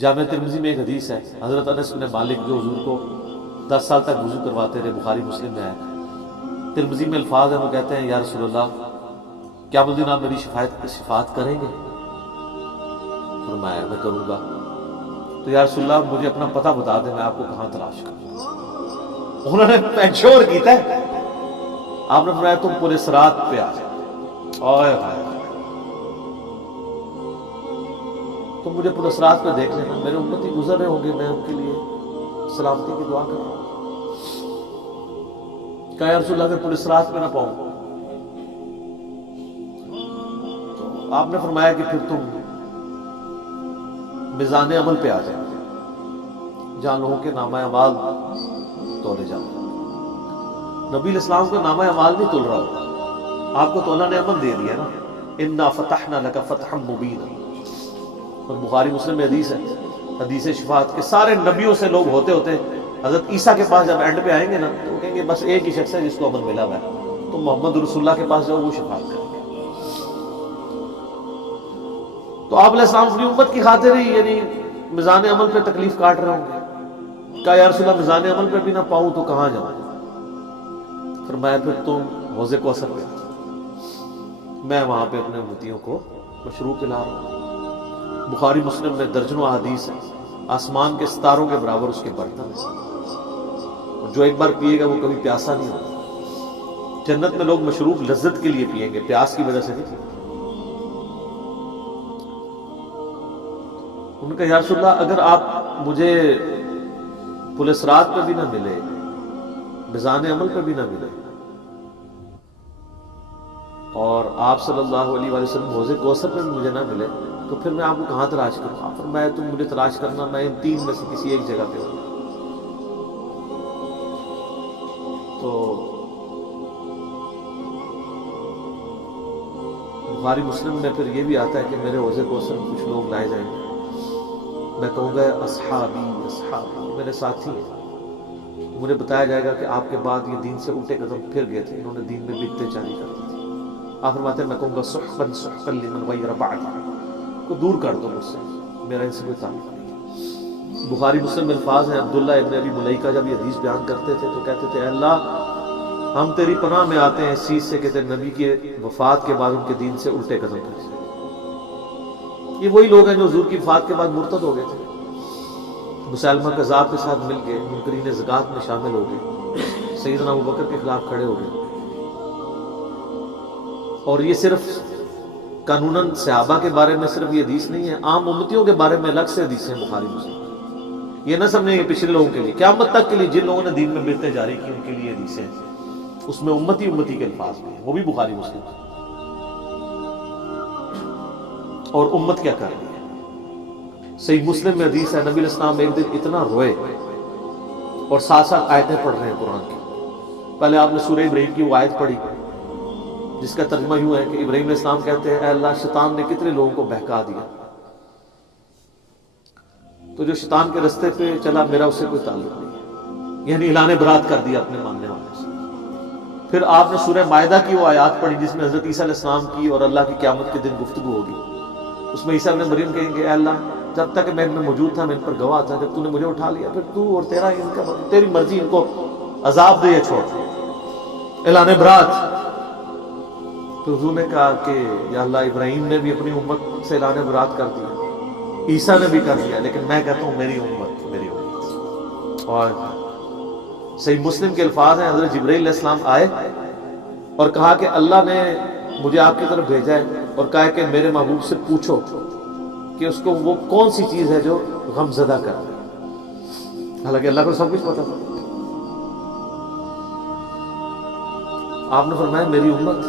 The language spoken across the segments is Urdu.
جامع ترمذی میں ایک حدیث ہے، حضرت انس بن مالک جو حضور کو 10 سال تک وضو کرواتے رہے، بخاری مسلم میں ہے، ترمذی میں الفاظ ہیں، وہ کہتے ہیں یا رسول اللہ قیامت الدین آپ میری شفاعت کریں گے؟ فرمایا میں کروں گا۔ تو یا رسول اللہ مجھے اپنا پتہ بتا دیں، میں آپ کو کہاں تلاش کروں؟ انہوں نے انشور کیتا ہے، آپ نے فرمایا تم پورے صراط پہ آ جاؤ، تم مجھے پورے صراط پہ دیکھ لینا، میرے امتی گزر رہے ہوں گے، میں ان کے لیے سلامتی کی دعا کر رہا ہوں۔ کہا یا رسول اللہ اگر پورے صراط پہ نہ پاؤں تو آپ نے فرمایا کہ پھر تم میزان عمل پہ آ جائیں جہاں لوگوں کے نامہ اعمال تولے جاتے ہیں۔ نبی علیہ السلام کا نامہ اعمال نہیں تول رہا ہوتا، آپ کو تو اللہ نے عمل دے دیا نا، انا فتحنا لک فتحا مبینا۔ اور بخاری مسلم میں حدیث ہے، حدیث شفاعت کے سارے نبیوں سے لوگ ہوتے حضرت عیسیٰ کے پاس جب اینڈ پہ آئیں گے نا تو وہ کہیں گے بس ایک ہی شخص ہے جس کو عمل ملا ہوا ہے، تو محمد رسول اللہ کے پاس جاؤ، وہ شفاعت کریں گے۔ تو آپ علیہ السلام اپنی امت کی خاطر ہی یعنی میزان عمل پہ تکلیف کاٹ رہے ہوں گے۔ کہا یا رسول اللہ میزان عمل پہ بھی نہ پاؤں تو کہاں جاؤں؟ فرمایا پھر تم حوض کوثر پہ، میں وہاں پہ اپنے امتیوں کو مشروب پلا رہا ہوں۔ بخاری مسلم میں درجنوں احادیث ہیں، آسمان کے ستاروں کے برابر اس کے برتن ہیں، اور جو ایک بار پیے گا وہ کبھی پیاسا نہیں ہوگا۔ جنت میں لوگ مشروب لذت کے لیے پئیں گے، پیاس کی وجہ سے نہیں۔ ان کا یا رسول اللہ اگر آپ مجھے پل صراط پہ بھی نہ ملے، میزان عمل پہ بھی نہ ملے، اور آپ صلی اللہ علیہ وآلہ وسلم حوض کوثر پہ بھی مجھے نہ ملے تو پھر میں آپ کو کہاں تلاش کروں؟ آپ فرمایا تم مجھے تلاش کرنا، میں ان تین میں سے کسی ایک جگہ پہ ہوں۔ تو بخاری مسلم میں پھر یہ بھی آتا ہے کہ میرے حوض کوثر میں کچھ لوگ لائے جائیں گے، میں کہوں گا اصحابی اصحابی، میرے ساتھی ہیں۔ مجھے بتایا جائے گا کہ آپ کے بعد یہ دین سے الٹے قدم پھر گئے تھے، انہوں نے دین میں بدعتیں جاری کر دی تھی۔ آپ فرماتے ہیں میں کہوں گا سحقا سحقا لمن غیر بعدی، کو دور کر دو مجھ سے، میرا ان سے کوئی تعلق نہیں۔ بخاری مسلم میں الفاظ ہیں، عبداللہ ابن ابی ملیکہ جب یہ حدیث بیان کرتے تھے تو کہتے تھے اے اللہ ہم تیری پناہ میں آتے ہیں اس چیز سے کہ تیرے نبی کے وفات کے بعد ان کے دین سے الٹے قدم پھر جائیں۔ یہ وہی لوگ ہیں جو حضور کی وفات کے بعد مرتد ہو گئے تھے، مسلمہ کذاب کے ساتھ مل کے منکرین زکوٰۃ میں شامل ہو گئے، سیدنا ابوبکر کے خلاف کھڑے ہو گئے۔ اور یہ صرف قانوناً صحابہ کے بارے میں صرف یہ حدیث نہیں ہے، عام امتیوں کے بارے میں الگ سے حدیثیں ہیں بخاری مسلم۔ یہ نہ سمجھیں کہ پچھلے لوگوں کے لیے، قیامت تک کے لیے جن لوگوں نے دین میں بدعتیں جاری کی ان کے لیے حدیثیں ہیں، اس میں امتی کے الفاظ بھی ہیں، وہ بھی بخاری مسلم ہیں۔ اور امت کیا کر رہی ہے؟ صحیح مسلم میں حدیث ہے، نبی علیہ السلام ایک دن اتنا روئے اور ساتھ ساتھ آیتیں پڑھ رہے ہیں قرآن کی۔ پہلے آپ نے سورہ ابراہیم کی وہ آیت پڑھی جس کا ترجمہ یوں ہے کہ ابراہیم علیہ السلام کہتے ہیں اے اللہ شیطان نے کتنے لوگوں کو بہکا دیا، تو جو شیطان کے رستے پہ چلا میرا اس سے کوئی تعلق نہیں ہے، یعنی اعلان برات کر دیا اپنے ماننے والے سے۔ پھر آپ نے سورہ مائدہ کی وہ آیات پڑھی جس میں حضرت عیسیٰ علیہ السلام کی اور اللہ کی قیامت کے دن گفتگو ہوگی۔ اس میں عیسیٰ ابن مریم کہیں گے اے اللہ جب تک میں ان میں موجود تھا میں ان پر گواہ تھا، جب تو نے مجھے اٹھا لیا پھر تو اور تیری مرضی ان کو عذاب دے یا چھوڑ۔ اعلان برات۔ تو حضور نے کہا کہ یا اللہ ابراہیم نے بھی اپنی امت سے اعلان برات کر دیا، عیسیٰ نے بھی کر دیا، لیکن میں کہتا ہوں میری امت میری امت۔ اور صحیح مسلم کے الفاظ ہیں، حضرت جبرائیل علیہ السلام آئے اور کہا کہ اللہ نے مجھے آپ کی طرف بھیجا ہے اور کہا کہ میرے محبوب سے پوچھو کہ اس کو وہ کون سی چیز ہے جو غم زدہ کر دے۔ حالانکہ اللہ کو سب کچھ پتا تھا۔ آپ نے فرمایا میری امت۔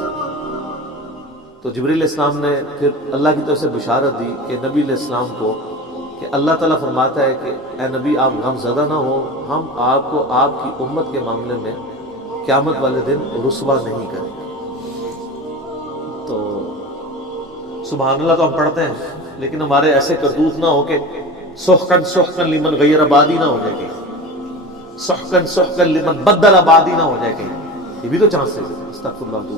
تو جبرائیل علیہ السلام نے پھر اللہ کی طرف سے بشارت دی کہ نبی علیہ السلام کو کہ اللہ تعالیٰ فرماتا ہے کہ اے نبی آپ غم زدہ نہ ہو، ہم آپ کو آپ کی امت کے معاملے میں قیامت والے دن رسوا نہیں کریں گے۔ تو سبحان اللہ تو ہم پڑھتے ہیں لیکن ہمارے ایسے کرتوت نہ ہو کہ سحقن سحقن لمن غیر آبادی نہ ہو جائے کہیں، سحقن سحقن لمن بدل آبادی نہ ہو جائے کہیں، یہ بھی تو چانسز ہے۔ استغفر اللہ تو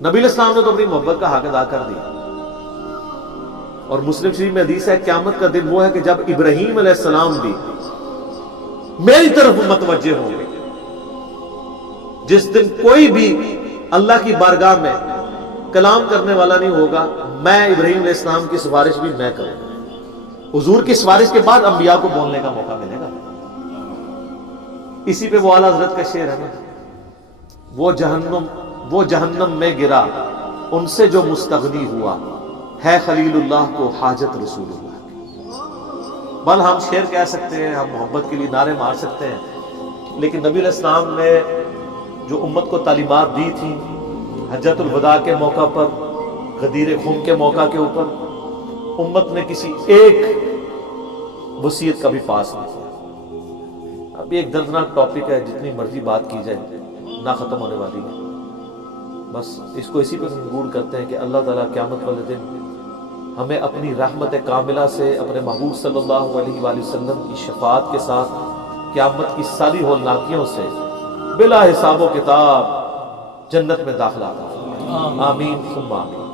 نبی علیہ السلام نے تو اپنی محبت کا حق ادا کر دیا، اور مسلم شریف میں حدیث ہے قیامت کا دن وہ ہے کہ جب ابراہیم علیہ السلام بھی میری طرف متوجہ ہوں گے. جس دن کوئی بھی اللہ کی بارگاہ میں کلام کرنے والا نہیں ہوگا, میں ابراہیم علیہ السلام کی سفارش بھی میں کروں گا. حضور کی سفارش کے بعد انبیاء کو بولنے کا موقع ملے گا. اسی پہ وہ اعلیٰ حضرت کا شعر ہے نا, وہ جہنم میں گرا ان سے جو مستغنی ہوا, ہے خلیل اللہ کو حاجت رسول اللہ کی. بل ہم شعر کہہ سکتے ہیں, ہم محبت کے لیے نعرے مار سکتے ہیں, لیکن نبی علیہ السلام نے جو امت کو تعلیمات دی تھی حجۃ الوداع کے موقع پر, غدیر خم کے موقع کے اوپر, امت نے کسی ایک وصیت کا بھی پاس نہیں کیا. اب ایک دردناک ٹاپک ہے, جتنی مرضی بات کی جائے نہ ختم ہونے والی ہے. بس اس کو اسی پہ کنکلوڈ کرتے ہیں کہ اللہ تعالیٰ قیامت والے دن ہمیں اپنی رحمت کاملہ سے اپنے محبوب صلی اللہ علیہ وآلہ وسلم کی شفاعت کے ساتھ قیامت کی ساری ہولناکیوں سے بلا حساب و کتاب جنت میں داخلہ عطا فرمائے. آمین ثم آمین.